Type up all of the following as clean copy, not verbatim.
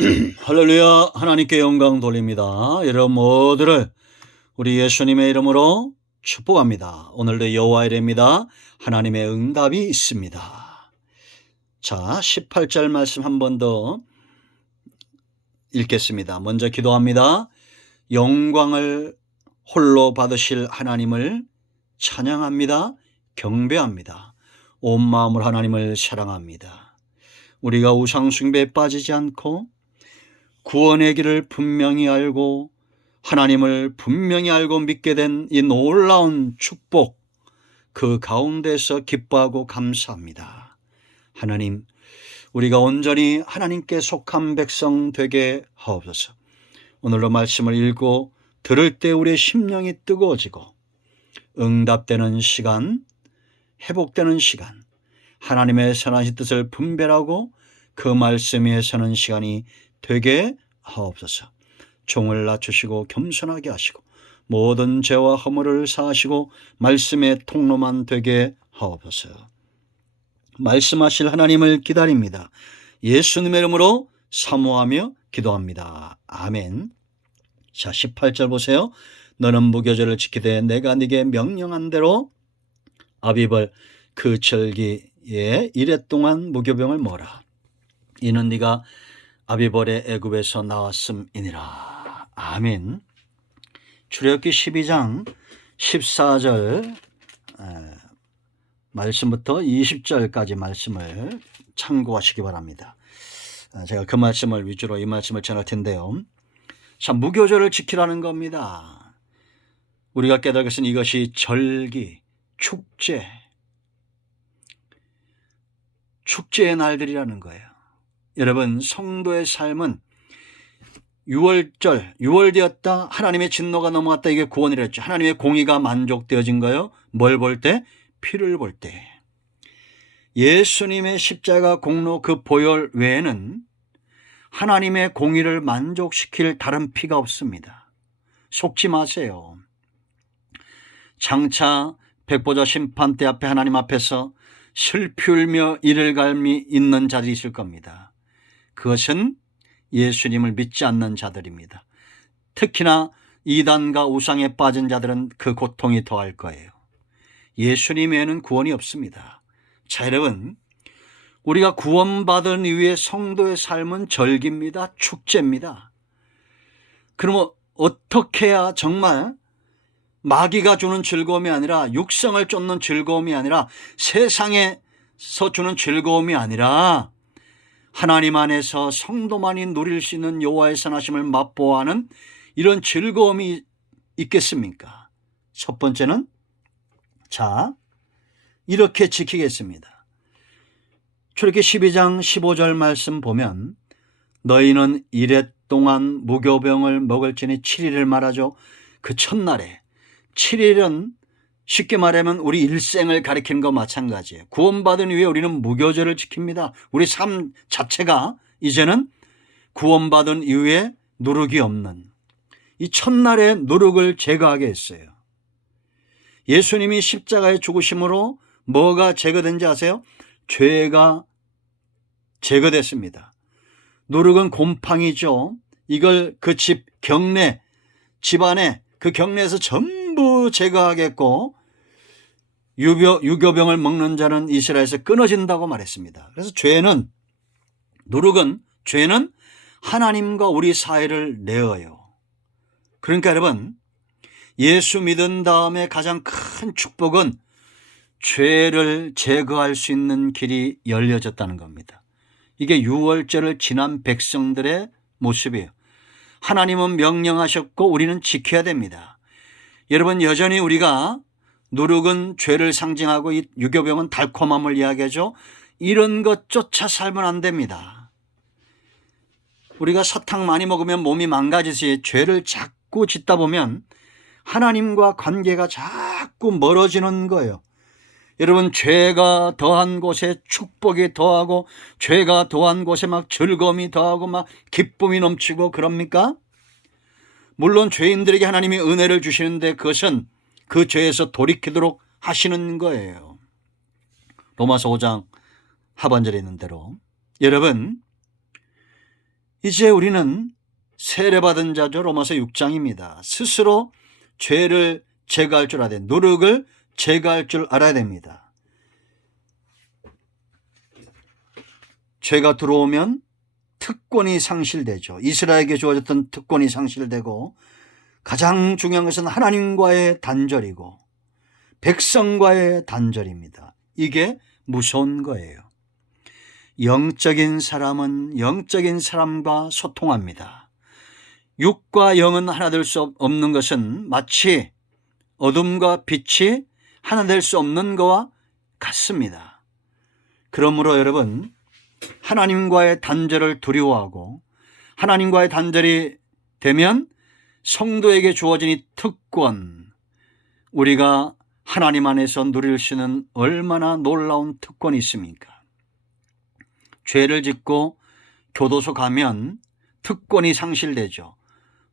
할렐루야. 하나님께 영광 돌립니다. 여러분 모두를 우리 예수님의 이름으로 축복합니다. 오늘도 여호와의 일입니다. 하나님의 응답이 있습니다. 자, 18절 말씀 한 번 더 읽겠습니다. 먼저 기도합니다. 영광을 홀로 받으실 하나님을 찬양합니다. 경배합니다. 온 마음으로 하나님을 사랑합니다. 우리가 우상 숭배에 빠지지 않고 구원의 길을 분명히 알고 하나님을 분명히 알고 믿게 된 이 놀라운 축복, 그 가운데서 기뻐하고 감사합니다. 하나님, 우리가 온전히 하나님께 속한 백성 되게 하옵소서. 오늘도 말씀을 읽고 들을 때 우리의 심령이 뜨거워지고 응답되는 시간, 회복되는 시간, 하나님의 선하신 뜻을 분별하고 그 말씀 위에 서는 시간이 되게 하옵소서. 종을 낮추시고 겸손하게 하시고 모든 죄와 허물을 사하시고 말씀의 통로만 되게 하옵소서. 말씀하실 하나님을 기다립니다. 예수님의 이름으로 사모하며 기도합니다. 아멘. 자, 18절 보세요. 너는 무교절을 지키되 내가 네게 명령한 대로 아비벌 그 절기에 이래 동안 무교병을 먹어라. 이는 네가 아비벌의 애굽에서 나왔음이니라. 아멘. 출애굽기 12장 14절 말씀부터 20절까지 말씀을 참고하시기 바랍니다. 제가 그 말씀을 위주로 이 말씀을 전할 텐데요. 자, 무교절을 지키라는 겁니다. 우리가 깨달을 것은 이것이 절기, 축제의 날들이라는 거예요. 여러분, 성도의 삶은 6월 되었다, 하나님의 진노가 넘어갔다, 이게 구원이랬죠. 하나님의 공의가 만족되어진 거예요. 뭘 볼 때? 피를 볼 때. 예수님의 십자가 공로 그 보혈 외에는 하나님의 공의를 만족시킬 다른 피가 없습니다. 속지 마세요. 장차 백보자 심판대 앞에 하나님 앞에서 슬피 울며 이를 갈미 있는 자들이 있을 겁니다. 그것은 예수님을 믿지 않는 자들입니다. 특히나 이단과 우상에 빠진 자들은 그 고통이 더할 거예요. 예수님 외에는 구원이 없습니다. 자, 여러분, 우리가 구원받은 이후에 성도의 삶은 절기입니다. 축제입니다. 그러면 어떻게 해야 정말 마귀가 주는 즐거움이 아니라, 육성을 쫓는 즐거움이 아니라, 세상에서 주는 즐거움이 아니라 하나님 안에서 성도만이 누릴 수 있는 여호와의 선하심을 맛보아하는 이런 즐거움이 있겠습니까? 첫 번째는, 자, 이렇게 지키겠습니다. 출애굽기 12장 15절 말씀 보면 너희는 이레 동안 무교병을 먹을지니 7일을 말하죠. 그 첫날에, 7일은 쉽게 말하면 우리 일생을 가리키는 것 마찬가지예요. 구원받은 이후에 우리는 무교절을 지킵니다. 우리 삶 자체가 이제는 구원받은 이후에 누룩이 없는 이 첫날의 누룩을 제거하게 했어요. 예수님이 십자가에 죽으심으로 뭐가 제거된지 아세요? 죄가 제거됐습니다. 누룩은 곰팡이죠. 이걸 그 집안에 그 경내에서 전부 제거하겠고, 유교병을 먹는 자는 이스라엘에서 끊어진다고 말했습니다. 그래서 죄는 하나님과 우리 사이를 내어요. 그러니까 여러분, 예수 믿은 다음에 가장 큰 축복은 죄를 제거할 수 있는 길이 열려졌다는 겁니다. 이게 유월절을 지난 백성들의 모습이에요. 하나님은 명령하셨고 우리는 지켜야 됩니다. 여러분, 여전히 우리가 누룩은 죄를 상징하고 이 유교병은 달콤함을 이야기하죠. 이런 것조차 살면 안 됩니다. 우리가 사탕 많이 먹으면 몸이 망가지듯이 죄를 자꾸 짓다 보면 하나님과 관계가 자꾸 멀어지는 거예요. 여러분, 죄가 더한 곳에 축복이 더하고 죄가 더한 곳에 막 즐거움이 더하고 막 기쁨이 넘치고 그럽니까? 물론 죄인들에게 하나님이 은혜를 주시는데 그것은 그 죄에서 돌이키도록 하시는 거예요. 로마서 5장 하반절에 있는 대로. 여러분, 이제 우리는 세례받은 자죠. 로마서 6장입니다. 스스로 죄를 제거할 줄 알아야 돼. 노력을 제거할 줄 알아야 됩니다. 죄가 들어오면 특권이 상실되죠. 이스라엘에게 주어졌던 특권이 상실되고, 가장 중요한 것은 하나님과의 단절이고 백성과의 단절입니다. 이게 무서운 거예요. 영적인 사람은 영적인 사람과 소통합니다. 육과 영은 하나 될 수 없는 것은 마치 어둠과 빛이 하나 될 수 없는 것과 같습니다. 그러므로 여러분, 하나님과의 단절을 두려워하고 하나님과의 단절이 되면 성도에게 주어진 이 특권, 우리가 하나님 안에서 누릴 수 있는 얼마나 놀라운 특권이 있습니까? 죄를 짓고 교도소 가면 특권이 상실되죠.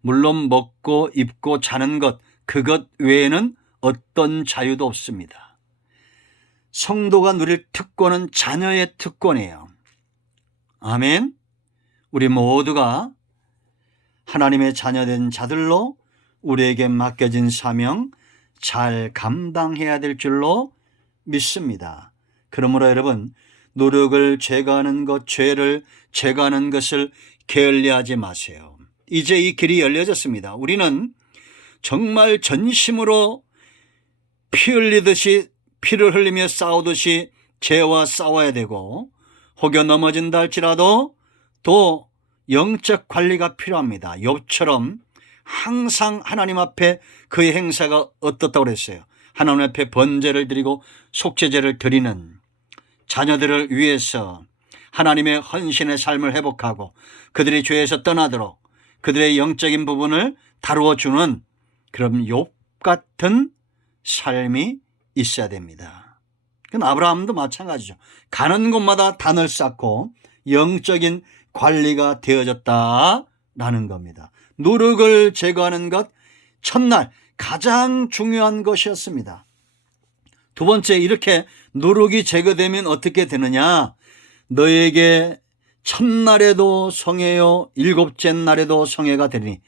물론 먹고 입고 자는 것, 그것 외에는 어떤 자유도 없습니다. 성도가 누릴 특권은 자녀의 특권이에요. 아멘. 우리 모두가 하나님의 자녀된 자들로 우리에게 맡겨진 사명 잘 감당해야 될 줄로 믿습니다. 그러므로 여러분, 노력을 제거하는 것, 죄를 제거하는 것을 게을리하지 마세요. 이제 이 길이 열려졌습니다. 우리는 정말 전심으로 피 흘리듯이, 피를 흘리며 싸우듯이 죄와 싸워야 되고, 혹여 넘어진다 할지라도 또 영적 관리가 필요합니다. 욥처럼 항상 하나님 앞에 그의 행사가 어떻다고 그랬어요? 하나님 앞에 번제를 드리고 속죄제를 드리는 자녀들을 위해서 하나님의 헌신의 삶을 회복하고 그들이 죄에서 떠나도록 그들의 영적인 부분을 다루어 주는 그런 욥 같은 삶이 있어야 됩니다. 그건 아브라함도 마찬가지죠. 가는 곳마다 단을 쌓고 영적인 관리가 되어졌다라는 겁니다. 노력을 제거하는 것, 첫날 가장 중요한 것이었습니다. 두 번째, 이렇게 노력이 제거되면 어떻게 되느냐? 너에게 첫날에도 성회요 일곱째 날에도 성회가 되리니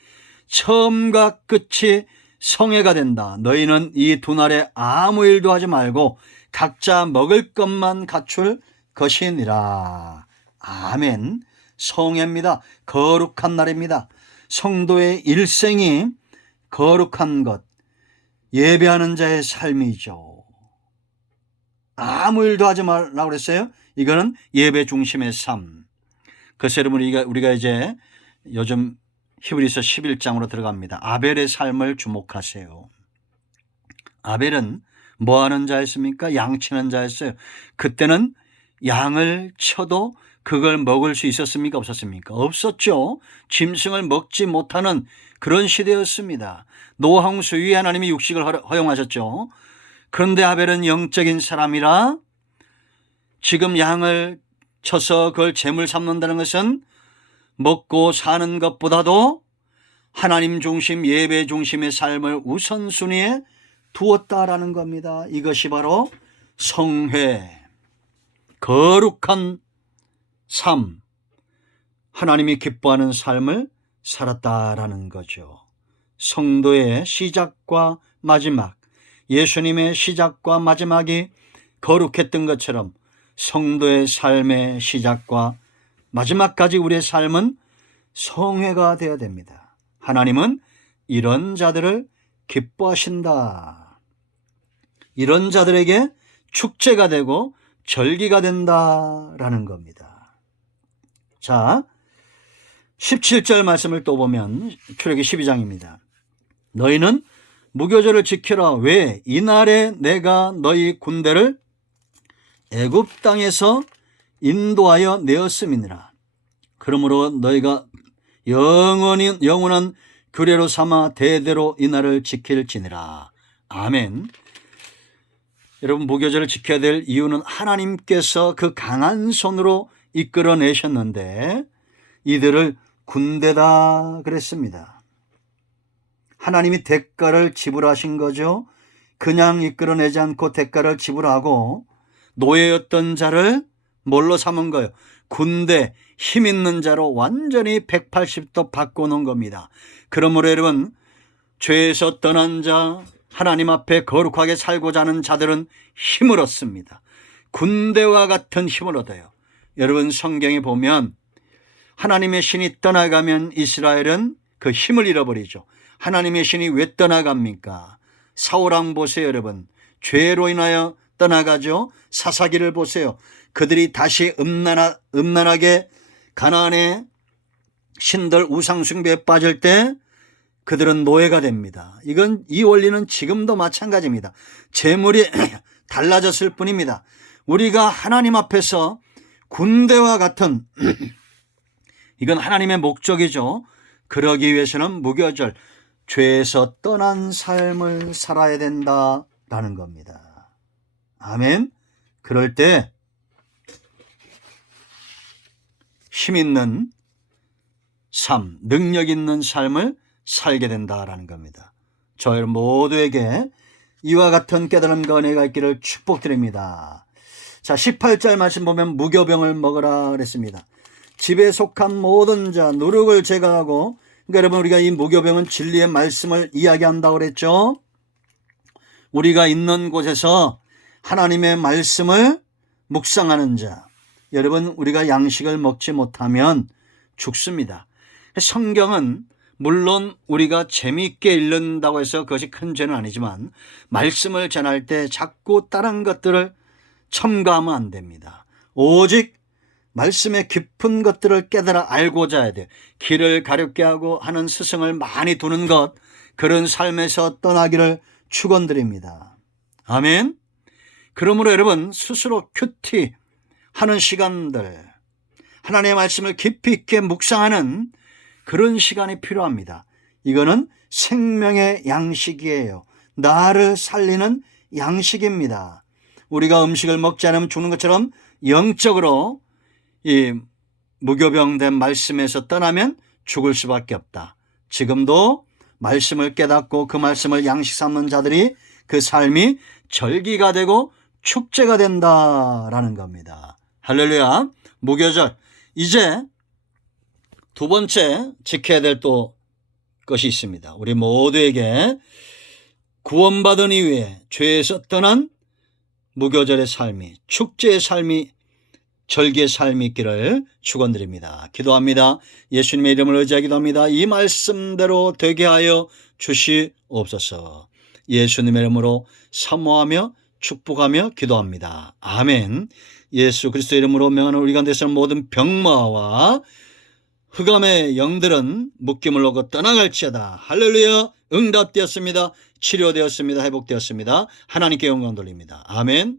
처음과 끝이 성회가 된다. 너희는 이 두 날에 아무 일도 하지 말고 각자 먹을 것만 갖출 것이니라. 아멘. 성회입니다. 거룩한 날입니다. 성도의 일생이 거룩한 것, 예배하는 자의 삶이죠. 아무 일도 하지 말라고 그랬어요. 이거는 예배 중심의 삶. 그래서 여러분, 우리가 이제 요즘 히브리서 11장으로 들어갑니다. 아벨의 삶을 주목하세요. 아벨은 뭐 하는 자였습니까? 양 치는 자였어요. 그때는 양을 쳐도 그걸 먹을 수 있었습니까? 없었습니까? 없었죠. 짐승을 먹지 못하는 그런 시대였습니다. 노홍수 위에 하나님이 육식을 허용하셨죠. 그런데 아벨은 영적인 사람이라 지금 양을 쳐서 그걸 제물 삼는다는 것은 먹고 사는 것보다도 하나님 중심, 예배 중심의 삶을 우선순위에 두었다라는 겁니다. 이것이 바로 성회, 거룩한 삶, 하나님이 기뻐하는 삶을 살았다라는 거죠. 성도의 시작과 마지막, 예수님의 시작과 마지막이 거룩했던 것처럼 성도의 삶의 시작과 마지막까지 우리의 삶은 성회가 되어야 됩니다. 하나님은 이런 자들을 기뻐하신다. 이런 자들에게 축제가 되고 절기가 된다라는 겁니다. 자, 17절 말씀을 또 보면 출애굽기 12장입니다. 너희는 무교절을 지켜라. 왜? 이날에 내가 너희 군대를 애굽 땅에서 인도하여 내었음이니라. 그러므로 너희가 영원한 규례로 삼아 대대로 이날을 지킬지니라. 아멘. 여러분, 무교절을 지켜야 될 이유는 하나님께서 그 강한 손으로 이끌어내셨는데 이들을 군대다 그랬습니다. 하나님이 대가를 지불하신 거죠. 그냥 이끌어내지 않고 대가를 지불하고 노예였던 자를 뭘로 삼은 거예요? 군대 힘 있는 자로 완전히 180도 바꿔놓은 겁니다. 그러므로 여러분, 죄에서 떠난 자, 하나님 앞에 거룩하게 살고자 하는 자들은 힘을 얻습니다. 군대와 같은 힘을 얻어요. 여러분, 성경에 보면 하나님의 신이 떠나가면 이스라엘은 그 힘을 잃어버리죠. 하나님의 신이 왜 떠나갑니까? 사울왕 보세요, 여러분. 죄로 인하여 떠나가죠. 사사기를 보세요. 그들이 다시 음란하게 가나안의 신들 우상숭배에 빠질 때 그들은 노예가 됩니다. 이 원리는 지금도 마찬가지입니다. 재물이 달라졌을 뿐입니다. 우리가 하나님 앞에서 군대와 같은 이건 하나님의 목적이죠. 그러기 위해서는 무교절, 죄에서 떠난 삶을 살아야 된다라는 겁니다. 아멘. 그럴 때 힘 있는 삶, 능력 있는 삶을 살게 된다라는 겁니다. 저희 모두에게 이와 같은 깨달음과 은혜가 있기를 축복드립니다. 자, 18절 말씀 보면 무교병을 먹으라 그랬습니다. 집에 속한 모든 자 누룩을 제거하고, 그러니까 여러분, 우리가 이 무교병은 진리의 말씀을 이야기한다고 그랬죠. 우리가 있는 곳에서 하나님의 말씀을 묵상하는 자, 여러분, 우리가 양식을 먹지 못하면 죽습니다. 성경은 물론 우리가 재미있게 읽는다고 해서 그것이 큰 죄는 아니지만 말씀을 전할 때 자꾸 다른 것들을 첨가하면 안 됩니다. 오직 말씀의 깊은 것들을 깨달아 알고자 해야 돼요. 길을 가렵게 하고 하는 스승을 많이 두는 것, 그런 삶에서 떠나기를 축원드립니다. 아멘. 그러므로 여러분, 스스로 큐티 하는 시간들, 하나님의 말씀을 깊이 있게 묵상하는 그런 시간이 필요합니다. 이거는 생명의 양식이에요. 나를 살리는 양식입니다. 우리가 음식을 먹지 않으면 죽는 것처럼 영적으로 이 무교병된 말씀에서 떠나면 죽을 수밖에 없다. 지금도 말씀을 깨닫고 그 말씀을 양식 삼는 자들이 그 삶이 절기가 되고 축제가 된다라는 겁니다. 할렐루야. 무교절. 이제 두 번째 지켜야 될 또 것이 있습니다. 우리 모두에게 구원받은 이후에 죄에서 떠난 무교절의 삶이, 축제의 삶이, 절기의 삶이 있기를 축원드립니다. 기도합니다. 예수님의 이름을 의지하여 기도합니다. 이 말씀대로 되게 하여 주시옵소서. 예수님의 이름으로 사모하며 축복하며 기도합니다. 아멘. 예수 그리스도 이름으로 명하는 우리 가운데서 모든 병마와 흑암의 영들은 묶임을 놓고 떠나갈지어다. 할렐루야. 응답되었습니다. 치료되었습니다. 회복되었습니다. 하나님께 영광 돌립니다. 아멘.